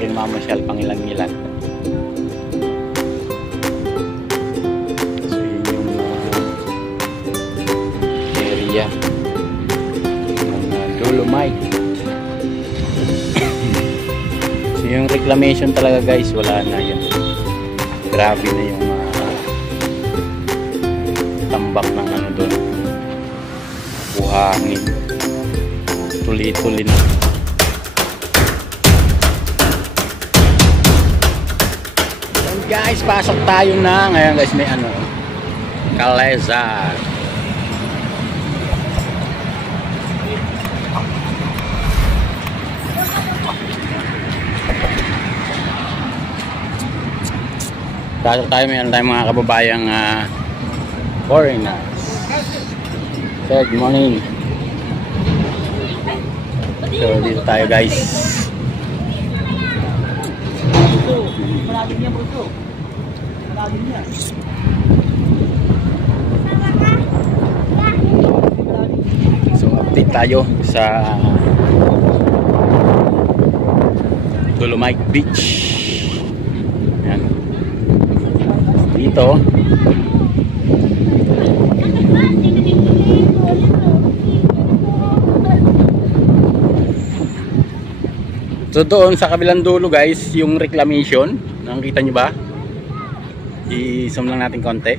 rin mamasyal pang ilang-ilan. So yun yung area ng Dolomite. So yung reclamation talaga guys, wala na yan. Grabe na yung tambak ng ano doon, buhangin, tuli-tuli na. And guys, pasok tayo na ngayon guys. May ano, Calezar. Pasok tayo, mayroon tayong mga kababayang foreigners. Good morning. So dito tayo guys. So update tayo sa Dolomite Beach. Yan. Dito so doon sa kabilang dulo guys, yung reclamation, nakikita nyo ba? I-zoom lang natin konti.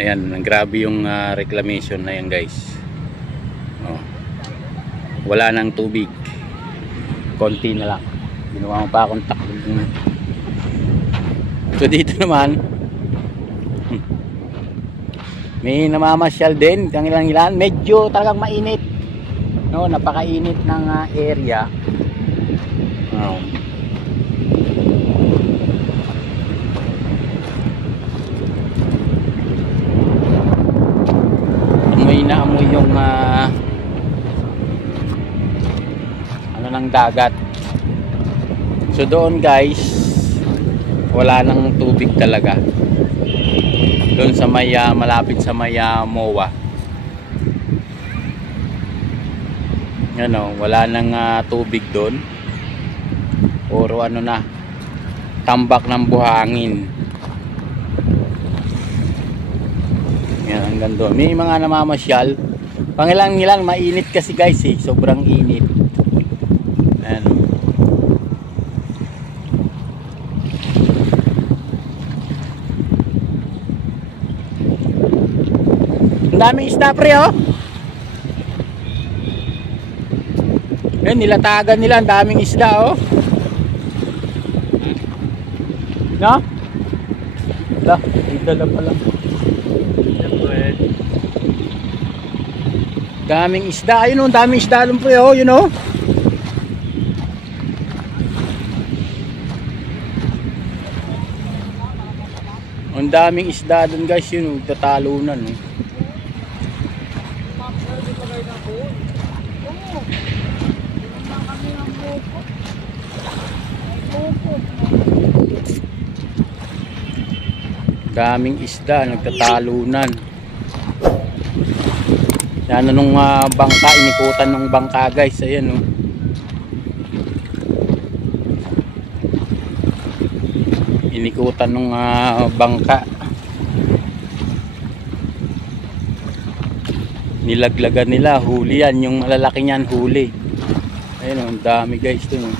Ayan, grabe yung reclamation na yan guys. Oh. Wala nang tubig, konti na lang, ginawa mo pa akong takbo. So dito naman may namamasyal din, kang ilan, medyo talagang mainit. No, napakainit ng area. Amoy na amoy yung ano ng dagat. So doon guys, wala nang tubig talaga. Doon sa may malapit sa may MOA. Ano, wala nang tubig doon. Puro ano na, tambak ng buhangin. Yan, hanggang doon. May mga namamasyal. Pangilang-ilang, mainit kasi guys eh. Sobrang init. Ano. Ang daming isda pre oh. Yan, nilatagan nila, ang daming isda oh. No? Wala, dito lang pala. Daming isda, ayun oh, daming isda lang po oh, you know. Ang daming isda dun guys, yun oh, tatalunan oh. Daming isda, nagtatalunan. Yan nung bangka, inikutan ng bangka guys, ayan oh. Inikutan ng bangka. Nilaglagan nila, huli yan, yung malalaki niyan huli. Ayun oh, ang dami guys dun oh.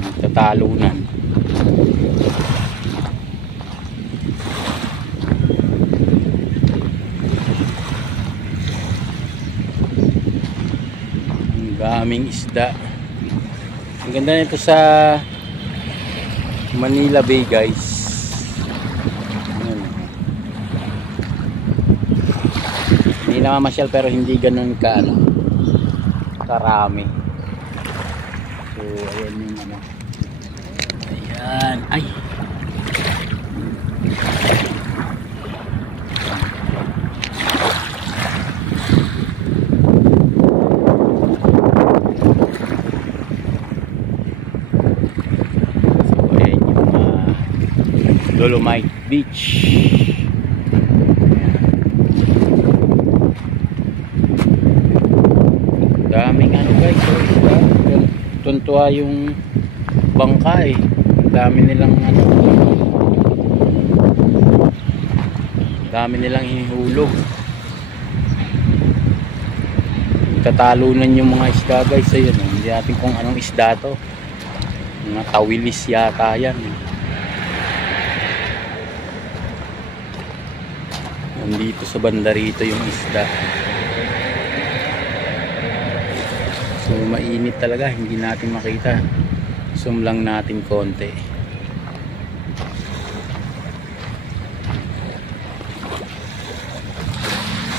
Nagtatalunan. Daming isda. Ang ganda nito sa Manila Bay guys. Ayan. Hindi namamasyal pero hindi ganun ka ano, karami. So ayan yung ano. Ayan. Ay. Dolomite Beach. Daming ano guys, tuntua yung bangka eh. Dami nilang ano, dami nilang hinihulog. Tatalunan yung mga isda guys. Ayun, hindi natin kung anong isda to. Mga tawilis yata yan. Nandito sa banda rito yung isda. So mainit talaga, hindi natin makita. Zoom lang natin konti.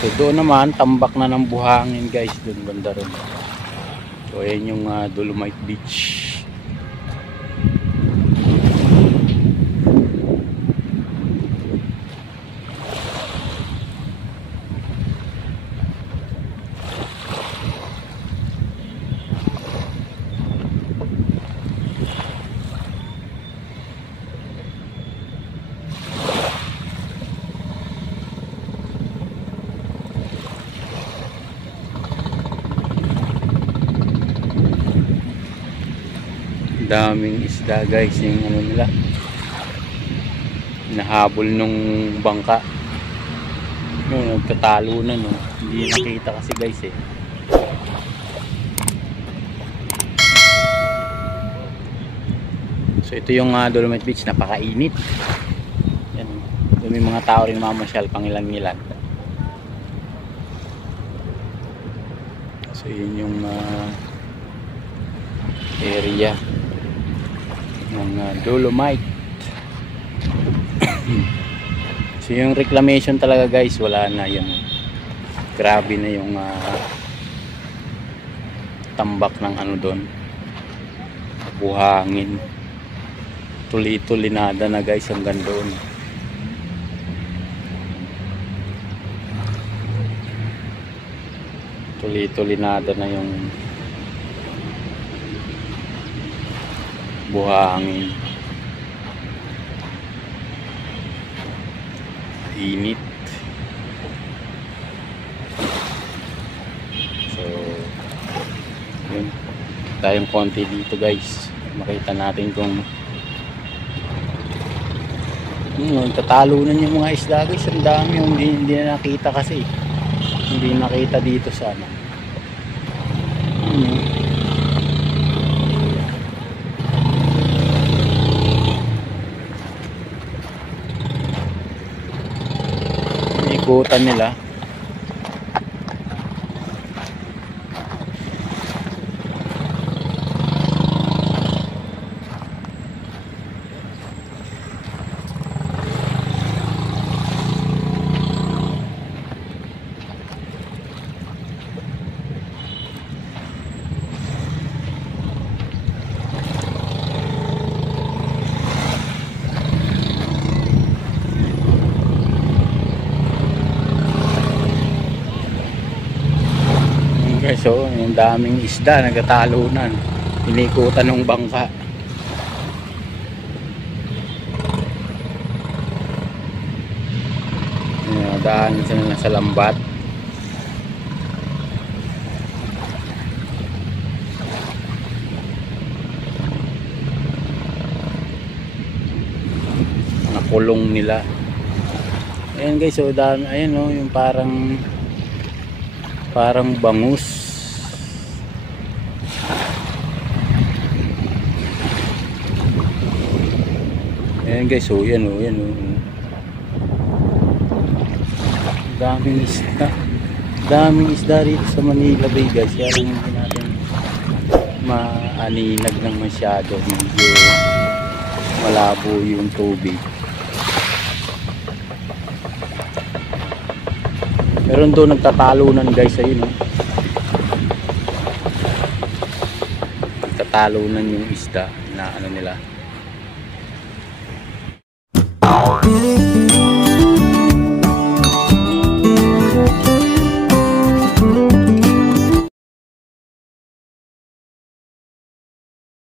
So doon naman tambak na ng buhangin guys, doon banda ron. So ayan yung Dolomite Beach. Daming isda guys, yung ano nila, nahabol nung bangka. Yung nagtatalo na, no? Hindi nakita kasi guys eh. So ito yung Dolomite Beach, napakainit. Yan, doon may mga tao rin mamasyal pang ilang-ilan. So yun yung area ng Dolomite. So yung reclamation talaga guys, wala na yun. Grabe na yung tambak ng ano doon, buhangin. Tuli-tulinada na guys hanggang doon. Tuli-tulinada na yung buhangin. Init. So yun, tayong konti dito guys, makita natin kung tatalunan yung mga isda guys. Ang dami yung hindi na nakita kasi, hindi nakita dito sana. Ikutan nila. So yung daming isda nagtatalunan, inikutan ng bangka. Daan sila sa lambat. Nakulong nila. Ayan guys, so dami, ayan o, yung parang bangus. Ayan guys, so yan o, yan o. Daming isda rito sa Manila Bay guys. Kaya rin hindi natin maaninag ng masyado, medyo malabo yung tubig. Meron doon nagtatalunan guys, ayun o. Nagtatalunan yung isda na ano nila,